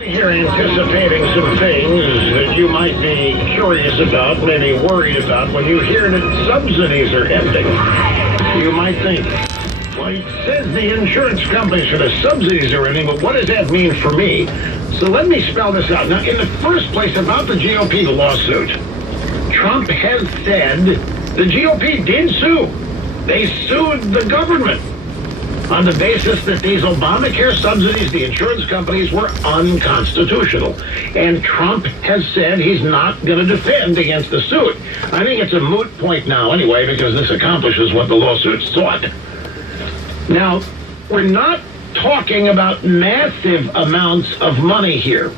Here anticipating some things that you might be curious about, maybe worried about when you hear that subsidies are ending. You might think, well, it says the insurance companies for the subsidies are ending, but what does that mean for me? So let me spell this out. Now, in the first place, about the GOP lawsuit, Trump has said the GOP did sue. They sued the government on the basis that these Obamacare subsidies, the insurance companies, were unconstitutional. And Trump has said he's not going to defend against the suit. I think it's a moot point now anyway, because this accomplishes what the lawsuit sought. Now, we're not talking about massive amounts of money here.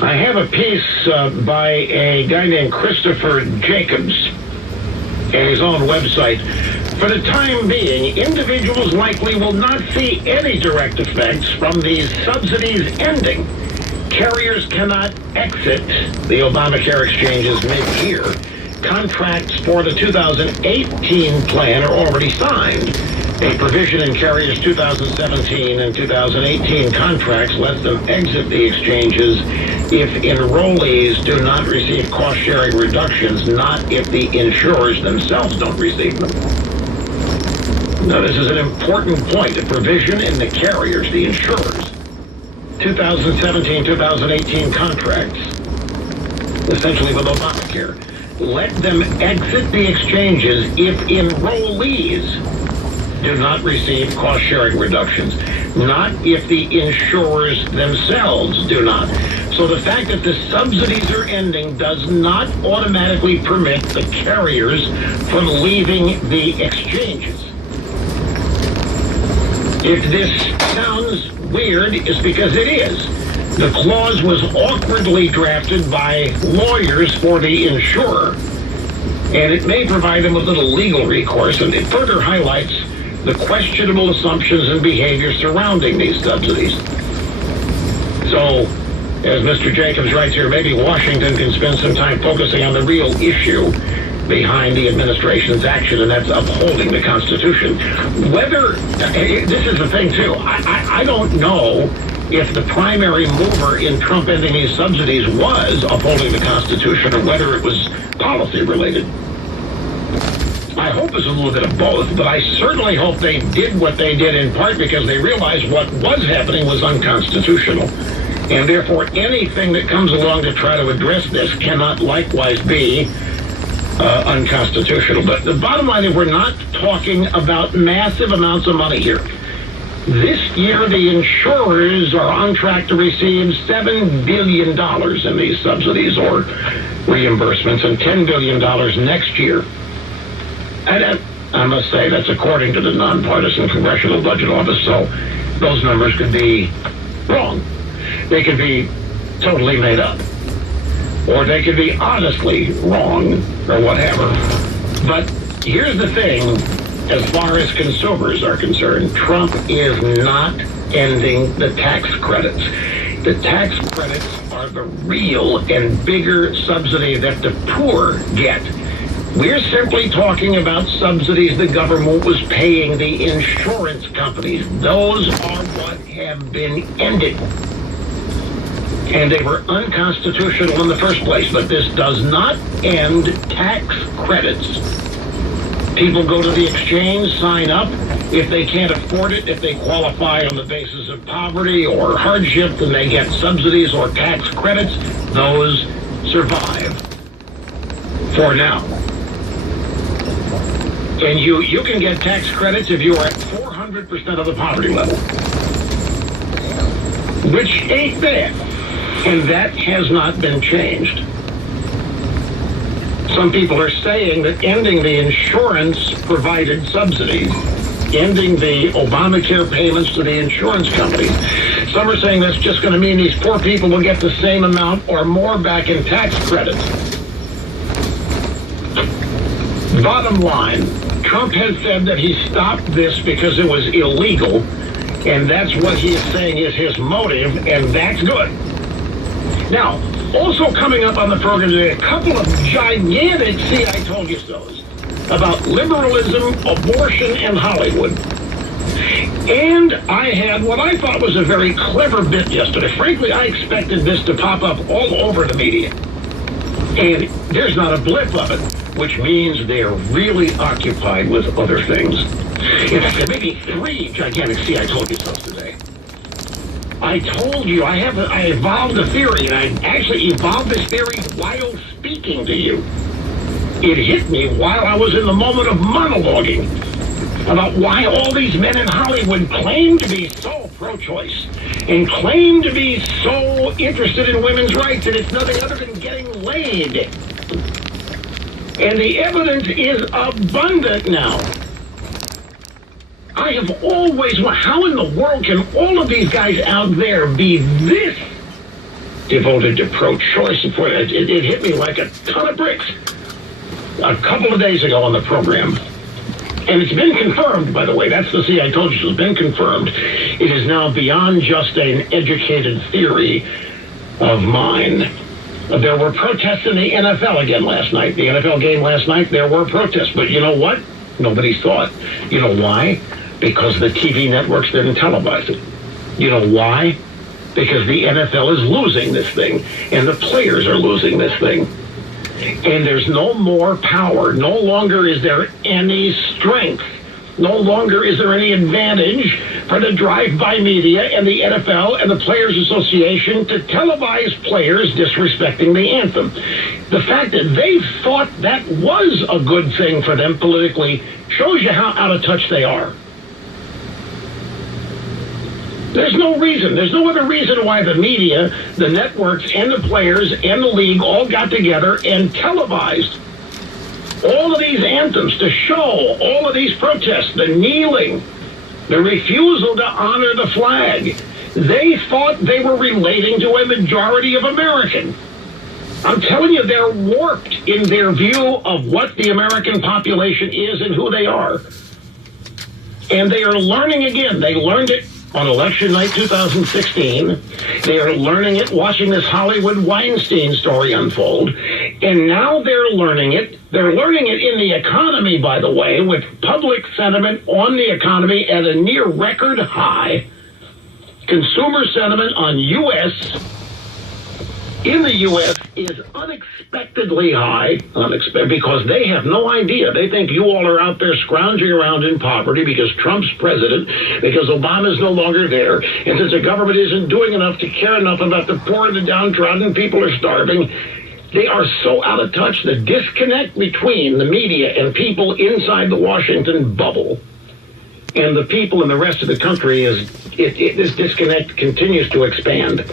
I have a piece by a guy named Christopher Jacobs at his own website. For the time being, individuals likely will not see any direct effects from these subsidies ending. Carriers cannot exit the Obamacare exchanges mid-year. Contracts for the 2018 plan are already signed. A provision in carriers' 2017 and 2018 contracts lets them exit the exchanges if enrollees do not receive cost-sharing reductions, not if the insurers themselves don't receive them. Now, this is an important point. A provision in the carriers, the insurers, 2017, 2018 contracts, essentially with Obamacare, let them exit the exchanges if enrollees do not receive cost-sharing reductions, not if the insurers themselves do not. So the fact that the subsidies are ending does not automatically permit the carriers from leaving the exchanges. If this sounds weird, it's because it is. The clause was awkwardly drafted by lawyers for the insurer, and it may provide them with little legal recourse, and it further highlights the questionable assumptions and behavior surrounding these subsidies. So, as Mr. Jacobs writes here, maybe Washington can spend some time focusing on the real issue behind the administration's action, and that's upholding the Constitution. Whether, this is the thing too, I don't know if the primary mover in Trump ending these subsidies was upholding the Constitution or whether it was policy related. I hope it's a little bit of both, but I certainly hope they did what they did in part because they realized what was happening was unconstitutional. And therefore, anything that comes along to try to address this cannot likewise be unconstitutional. But the bottom line is we're not talking about massive amounts of money here. This year, the insurers are on track to receive $7 billion in these subsidies or reimbursements and $10 billion next year. And I must say that's according to the nonpartisan Congressional Budget Office, so those numbers could be wrong. They could be totally made up. Or they could be honestly wrong, or whatever. But here's the thing, as far as consumers are concerned, Trump is not ending the tax credits. The tax credits are the real and bigger subsidy that the poor get. We're simply talking about subsidies the government was paying the insurance companies. Those are what have been ended. And they were unconstitutional in the first place, but this does not end tax credits. People go to the exchange, sign up. If they can't afford it, if they qualify on the basis of poverty or hardship, then they get subsidies or tax credits. Those survive for now. And you can get tax credits if you are at 400% of the poverty level, which ain't bad. And that has not been changed. Some people are saying that ending the insurance-provided subsidies, ending the Obamacare payments to the insurance companies, some are saying that's just going to mean these poor people will get the same amount or more back in tax credits. Bottom line, Trump has said that he stopped this because it was illegal, and that's what he is saying is his motive, and that's good. Now, also coming up on the program today, a couple of gigantic see I told you so's about liberalism, abortion, and Hollywood. And I had what I thought was a very clever bit yesterday. Frankly, I expected this to pop up all over the media. And there's not a blip of it, which means they're really occupied with other things. In fact, there may be 3 gigantic see I told you so today. I told you I evolved a theory, and I actually evolved this theory while speaking to you. It hit me while I was in the moment of monologuing about why all these men in Hollywood claim to be so pro-choice and claim to be so interested in women's rights, and it's nothing other than getting laid. And the evidence is abundant now. I have always wondered, how in the world can all of these guys out there be this devoted to pro-choice? It hit me like a ton of bricks a couple of days ago on the program. And it's been confirmed, by the way. That's the see I told you. It's been confirmed. It is now beyond just an educated theory of mine. There were protests in the NFL again last night. The NFL game last night, there were protests. But you know what? Nobody saw it. You know why? Because the TV networks didn't televise it. You know why? Because the NFL is losing this thing, and the players are losing this thing. And there's no more power. No longer is there any strength. No longer is there any advantage for the drive-by media and the NFL and the Players Association to televise players disrespecting the anthem. The fact that they thought that was a good thing for them politically shows you how out of touch they are. There's no reason. There's no other reason why the media, the networks, and the players and the league all got together and televised all of these anthems to show all of these protests, the kneeling, the refusal to honor the flag. They thought they were relating to a majority of Americans. I'm telling you, they're warped in their view of what the American population is and who they are. And they are learning again. They learned it on election night 2016. They are learning it watching this Hollywood Weinstein story unfold. And now they're learning it. They're learning it in the economy, by the way, with public sentiment on the economy at a near record high. Consumer sentiment on in the U.S. is unexpectedly high, because they have no idea. They think you all are out there scrounging around in poverty because Trump's president, because Obama's no longer there, and since the government isn't doing enough to care enough about the poor and the downtrodden, people are starving. They are so out of touch. The disconnect between the media and people inside the Washington bubble and the people in the rest of the country this disconnect continues to expand.